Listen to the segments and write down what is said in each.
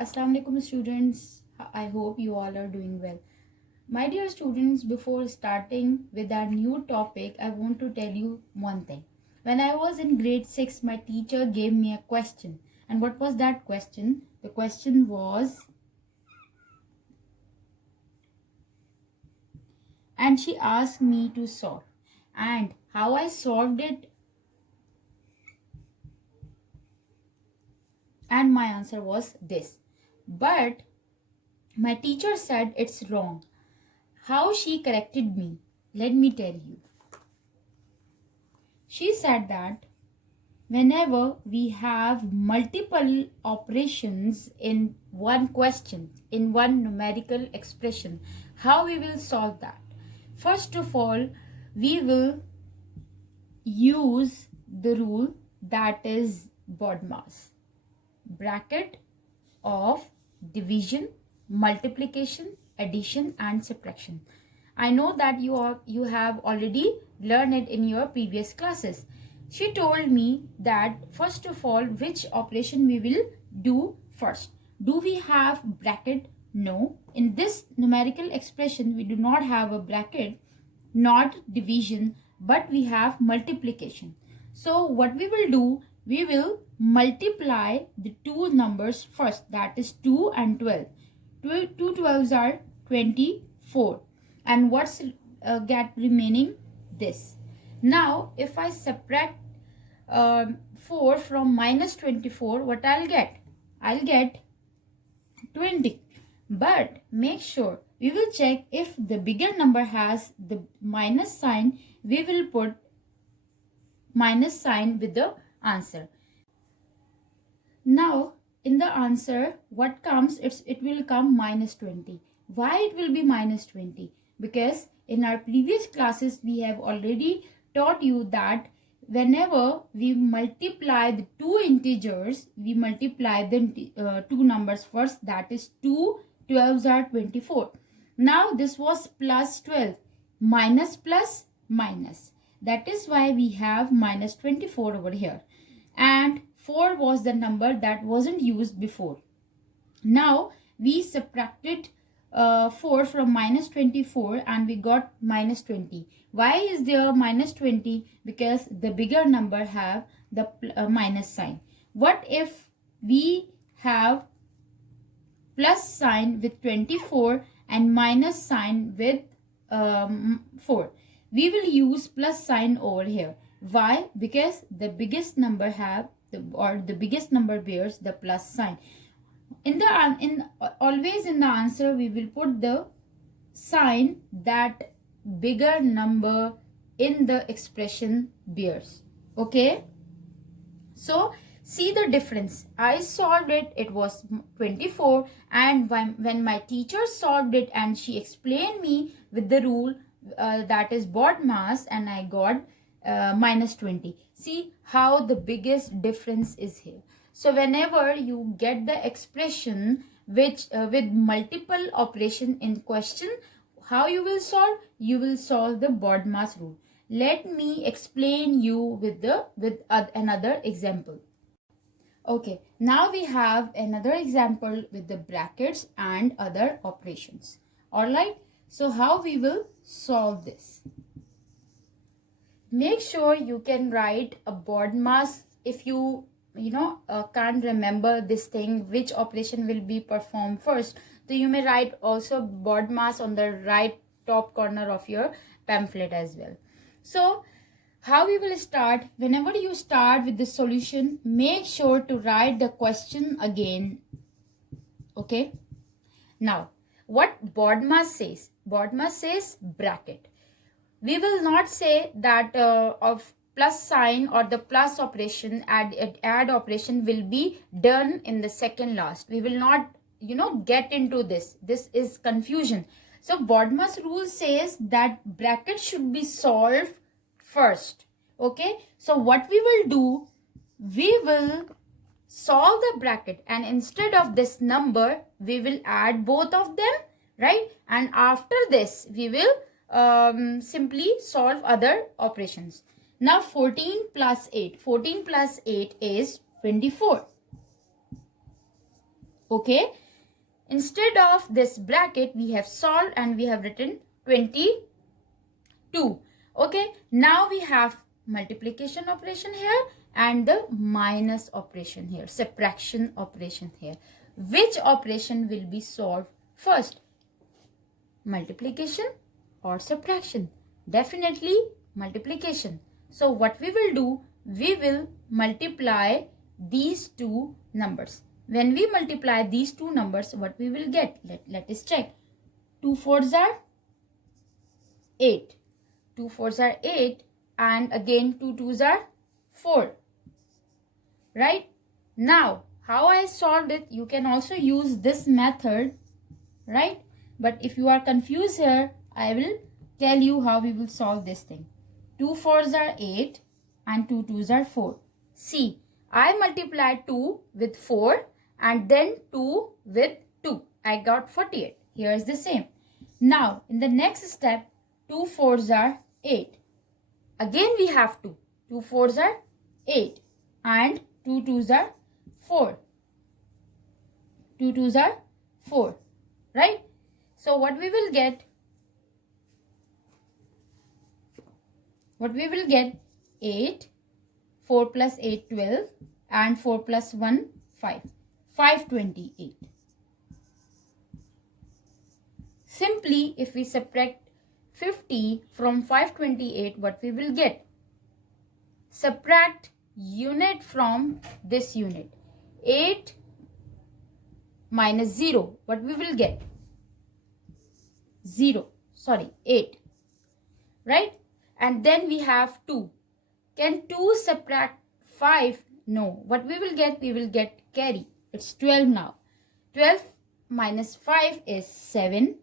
Assalamu alaikum students. I hope you all are doing well. My dear students, before starting with our new topic, I want to tell you one thing. When I was in grade 6, my teacher gave me a question. And what was that question? The question was, and she asked me to solve. And how I solved it, and my answer was this. But my teacher said it's wrong. How she corrected me, let me tell you. She said that whenever we have multiple operations in one question, in one numerical expression, how we will solve that? First of all, we will use the rule that is Bodmas. Bracket of division, multiplication, addition and subtraction. I know that you have already learned it in your previous classes. She told me that first of all, which operation we will do first. Do we have bracket? No. In this numerical expression, we do not have a bracket, not division, but we have multiplication. So what we will do, we will multiply the two numbers first, that is 2 and 12. 2 12s are 24. And what's get remaining? This. Now, if I subtract 4 from minus 24, what I'll get? I'll get 20. But make sure we will check if the bigger number has the minus sign, we will put minus sign with the answer. Now, in the answer, what comes? It will come minus 20. Why it will be minus 20? Because in our previous classes, we have already taught you that whenever we multiply the two integers, we multiply the two numbers first, that is 2 12s are 24. Now this was plus 12, minus plus minus. That is why we have minus 24 over here. And 4 was the number that wasn't used before. Now we subtracted 4 from minus 24 and we got minus 20. Why is there minus 20? Because the bigger number have the minus sign. What if we have plus sign with 24 and minus sign with 4? We will use plus sign over here. Why? Because the biggest number have the biggest number bears the plus sign. Always in the answer we will put the sign that bigger number in the expression bears. Okay, so see the difference. I solved it, it was 24, and when my teacher solved it and she explained me with the rule that is Bodmas, and I got minus 20. See how the biggest difference is here. So whenever you get the expression which with multiple operation in question, how you will solve? You will solve the Bodmas rule. Let me explain you with another example. Okay, now we have another example with the brackets and other operations. Alright, so how we will solve this? Make sure you can write a Bodmas. If you can't remember this thing, which operation will be performed first, so you may write also Bodmas on the right top corner of your pamphlet as well. So how we will start? Whenever you start with the solution, make sure to write the question again. Okay, now what Bodmas says? Bodmas says bracket. We will not say that of plus sign or the plus operation, add operation will be done in the second last. We will not get into this. This is confusion. So Bodmas rule says that bracket should be solved first. Okay, so what we will do, we will solve the bracket, and instead of this number we will add both of them, right? And after this we will simply solve other operations. Now 14 plus 8. 14 plus 8 is 24. Okay, instead of this bracket, we have solved and we have written 22. Okay, now we have multiplication operation here and the minus operation here, subtraction operation here. Which operation will be solved first? Multiplication or subtraction? Definitely multiplication. So what we will do, we will multiply these two numbers. When we multiply these two numbers, what we will get? Let us check. 2 4s are 8. 2 4s are 8 and again 2 2s are 4. Right? Now, how I solved it, you can also use this method, right? But if you are confused here, I will tell you how we will solve this thing. 2 4s are 8 and 2 2s are 4. See, I multiplied 2 with 4 and then 2 with 2. I got 48. Here is the same. Now, in the next step, 2 4s are 8. Again we have 2. 2 4s are 8 and 2 2s are 4. 2 2s are 4. Right? So what we will get? What we will get? 8, 4 plus 8, 12 and 4 plus 1, 5. 528. Simply, if we subtract 50 from 528, what we will get? Subtract unit from this unit. 8 minus 0. What we will get? 0. Sorry, 8. Right? And then we have 2. Can 2 subtract 5? No. What we will get? We will get carry. It's 12 now. 12 minus 5 is 7.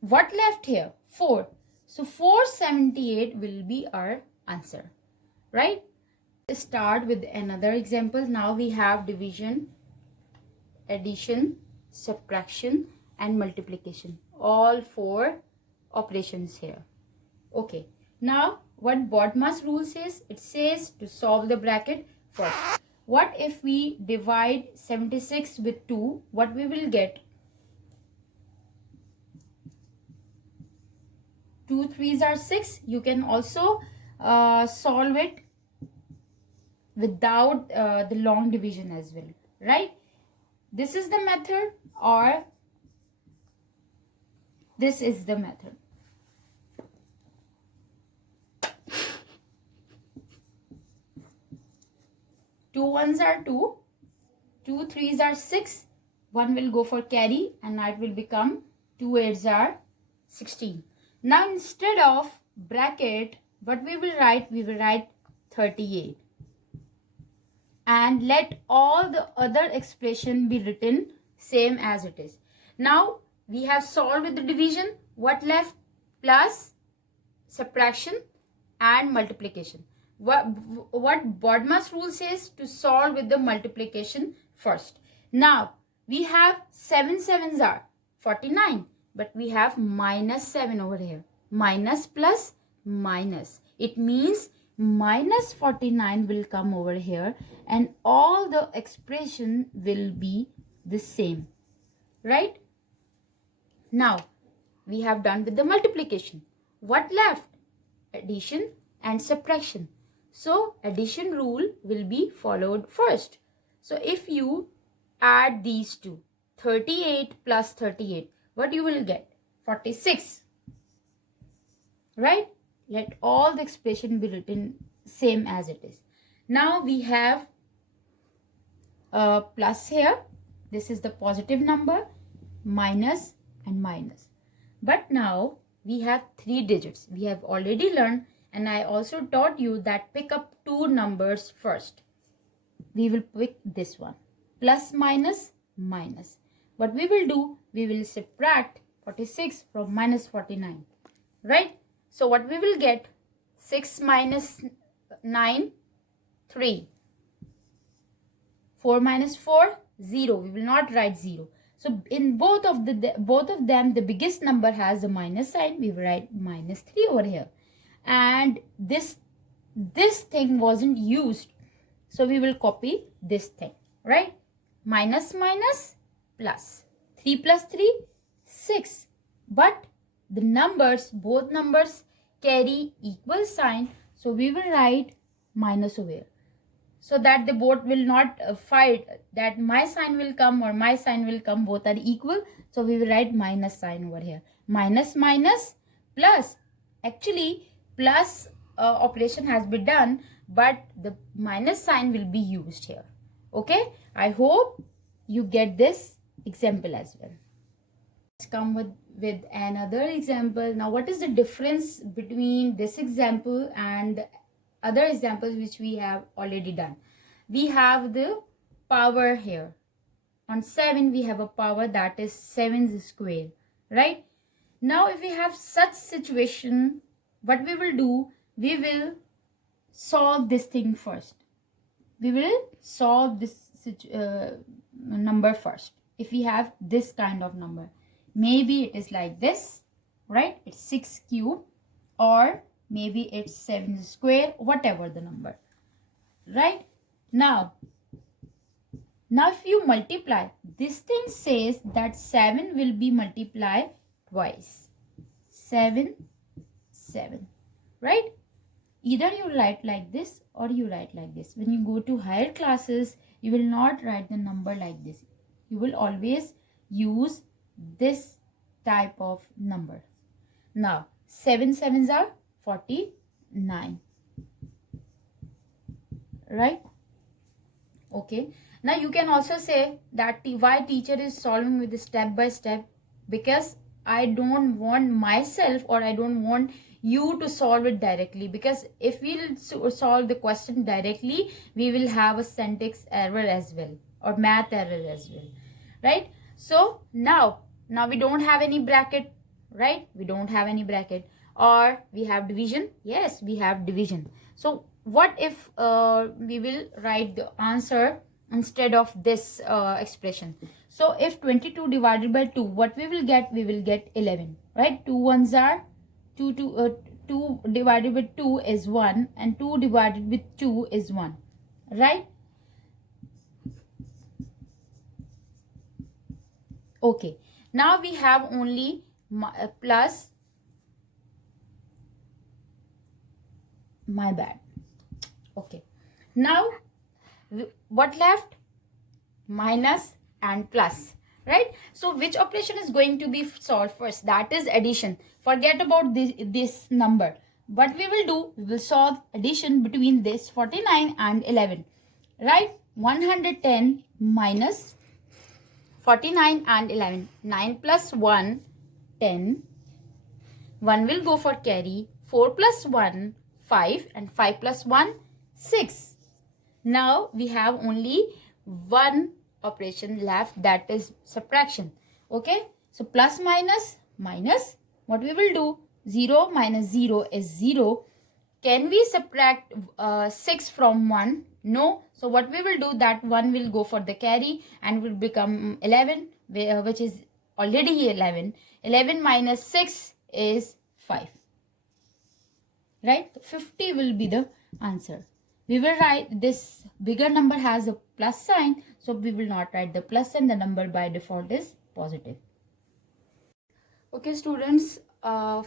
What left here? 4. So 478 will be our answer. Right? Let's start with another example. Now we have division, addition, subtraction and multiplication. All 4 operations here. Okay. Now what Bodmas rule says? It says to solve the bracket first. What if we divide 76 with 2? What we will get? 2 3s are 6. You can also solve it without the long division as well. Right? This is the method or this is the method. 2 1s are 2, 2 3s are 6, 1 will go for carry and it will become 2 8s are 16. Now instead of bracket, what we will write? We will write 38. And let all the other expression be written same as it is. Now we have solved with the division. What left? Plus, subtraction and multiplication. What Bodmas rule says? To solve with the multiplication first. Now we have 7 7s are 49, but we have minus 7 over here. Minus plus minus. It means minus 49 will come over here and all the expression will be the same. Right? Now we have done with the multiplication. What left? Addition and subtraction. So addition rule will be followed first. So if you add these two, 38 plus 38, what you will get? 46. Right? Let all the expression be written same as it is. Now we have a plus here. This is the positive number, minus and minus. But now we have 3 digits. We have already learned and I also taught you that pick up 2 numbers first. We will pick this one. Plus minus minus. What we will do? We will subtract 46 from minus 49. Right? So what we will get? 6 minus 9, 3. 4 minus 4, 0. We will not write 0. So in both of them, the biggest number has a minus sign. We will write minus 3 over here. And this thing wasn't used. So we will copy this thing. Right? minus minus plus. 3 plus 3, 6. But the numbers, both numbers carry equal sign. So we will write minus over here. So that the both will not fight, that my sign will come or my sign will come, both are equal. So we will write minus sign over here. Minus minus plus. Actually, plus operation has been done, but the minus sign will be used here. Okay, I hope you get this example as well. Let's come with another example. Now, what is the difference between this example and other examples which we have already done? We have the power here. On 7, we have a power, that is 7 square, right? Now, if we have such situation, what we will do, we will solve this thing first. We will solve this number first. If we have this kind of number, maybe it is like this, right? It's 6 cube, or maybe it's 7 square, whatever the number, right? Now if you multiply, this thing says that 7 will be multiplied twice. 7, 7, right? Either you write like this or you write like this. When you go to higher classes, you will not write the number like this. You will always use this type of number. Now, 7 sevens are 49. Right? Okay. Now, you can also say that why teacher is solving with step by step, because I don't want myself, or I don't want you to solve it directly, because if we'll solve the question directly, we will have a syntax error as well, or math error as well, right? So now we don't have any bracket, right? We don't have any bracket. Or we have division. Yes, we have division. So what if we will write the answer instead of this expression? So if 22 divided by 2, what we will get? We will get 11, right? 2 ones are 2 divided with 2 is 1, and 2 divided with 2 is 1, right? Okay, now we have only plus, my bad. Okay, now what left? Minus and plus, right? So which operation is going to be solved first? That is addition. Forget about this number. What we will do, we will solve addition between this 49 and 11, right? 110 minus 49 and 11. 9 plus 1, 10. 1 will go for carry. 4 plus 1, 5. And 5 plus 1, 6. Now we have only one operation left, that is subtraction. Okay, so plus minus minus, what we will do? 0 minus 0 is 0. Can we subtract 6 from 1? No. So what we will do, that 1 will go for the carry and will become 11, which is already 11. 11 minus 6 is 5. Right? 50 will be the answer. We will write, this bigger number has a plus sign, so we will not write the plus sign. The number by default is positive. Okay, students,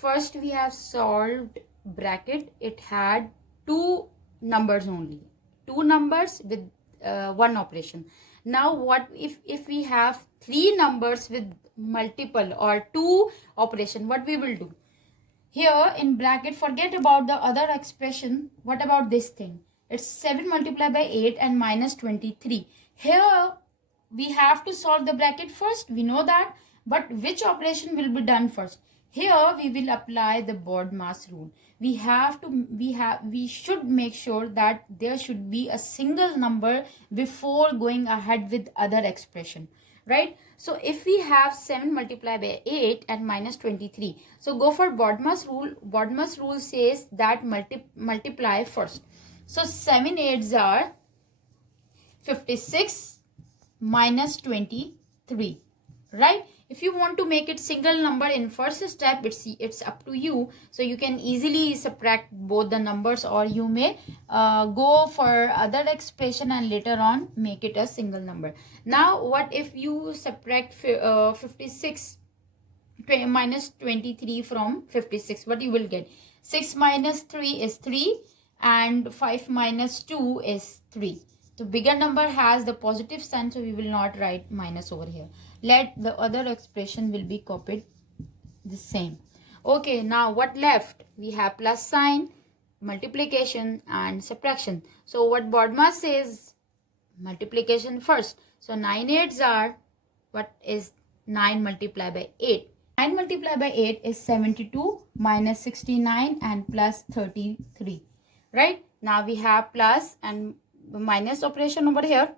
first we have solved bracket. It had 2 numbers only. 2 numbers with one operation. Now what if we have 3 numbers with multiple or 2 operation? What we will do? Here in bracket, forget about the other expression. What about this thing? It's 7 multiplied by 8 and minus 23. Here we have to solve the bracket first. We know that. But which operation will be done first? Here we will apply the Bodmas rule. We should make sure that there should be a single number before going ahead with other expression, right? So if we have 7 multiplied by 8 and minus 23, so go for Bodmas rule. Bodmas rule says that multiply first. So 7 8s are 56 minus 23. right? If you want to make it single number in first step, it's up to you. So you can easily subtract both the numbers, or you may go for other expression and later on make it a single number. Now what if you subtract 56 minus 23 from 56? What you will get? 6 minus 3 is 3 and 5 minus 2 is 3. The bigger number has the positive sign, so we will not write minus over here. Let the other expression will be copied the same. Okay, now what left? We have plus sign, multiplication and subtraction. So what Bodmas says, multiplication first. So 9 eights are, what is 9 multiplied by 8? 9 multiplied by 8 is 72 minus 69 and plus 33. Right? Now we have plus and minus operation over here.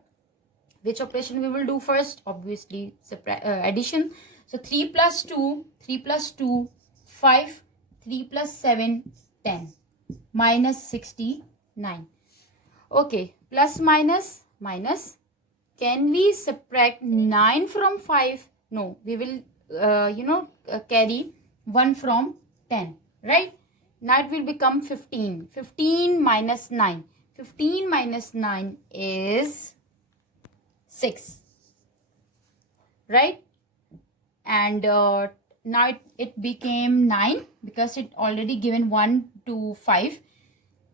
Which operation we will do first? Obviously addition. So 3 plus 2, 3 plus 2, 5, 3 plus 7, 10. Minus 69. Okay, plus minus, minus. Can we subtract 9 from 5? No, we will carry 1 from 10, right? Now it will become 15. 15 minus 9. 15 minus 9 is 6, right? And now it became 9 because it already given 1 to 5.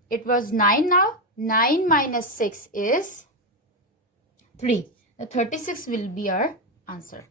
It was 9 now. 9 minus 6 is 3. The 36 will be our answer.